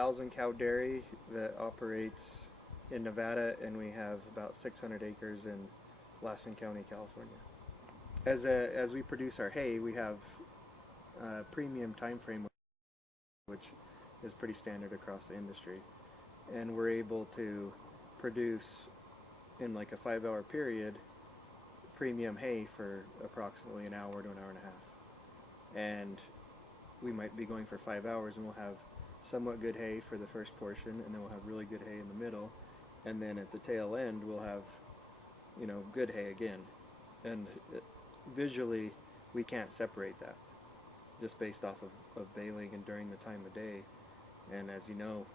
1,000 cow dairy that operates in Nevada, and we have about 600 acres in Lassen County, California. As we produce our hay, we have a premium time frame, which is pretty standard across the industry, and we're able to produce in like a 5-hour period premium hay for approximately an hour to an hour and a half. And we might be going for 5 hours, and we'll have somewhat good hay for the first portion, and then we'll have really good hay in the middle, and then at the tail end we'll have, you know, good hay again. And visually we can't separate that just based off of baling and during the time of day. And as you know,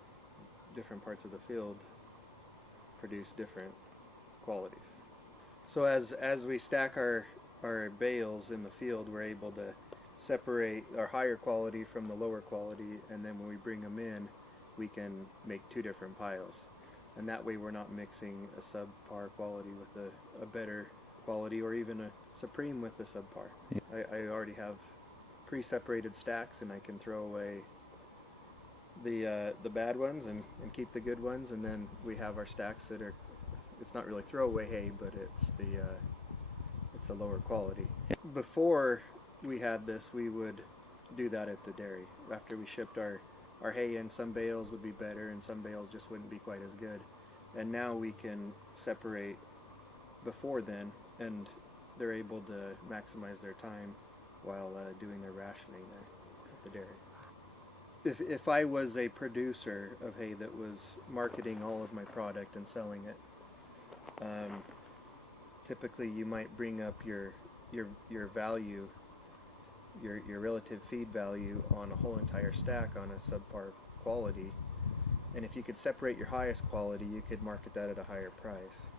different parts of the field produce different qualities. So as we stack our bales in the field, we're able to separate our higher quality from the lower quality, and then when we bring them in, we can make two different piles. And that way we're not mixing a subpar quality with a better quality, or even a supreme with a subpar. Yeah. I already have pre-separated stacks, and I can throw away the bad ones and keep the good ones, and then we have our stacks that are, it's not really throwaway hay, but it's a lower quality. Yeah. Before we had this, we would do that at the dairy. After we shipped our hay in, some bales would be better and some bales just wouldn't be quite as good. And now we can separate before then, and they're able to maximize their time while doing their rationing there at the dairy. If I was a producer of hay that was marketing all of my product and selling it, typically you might bring up your value, your relative feed value on a whole entire stack on a subpar quality, and if you could separate your highest quality, you could market that at a higher price.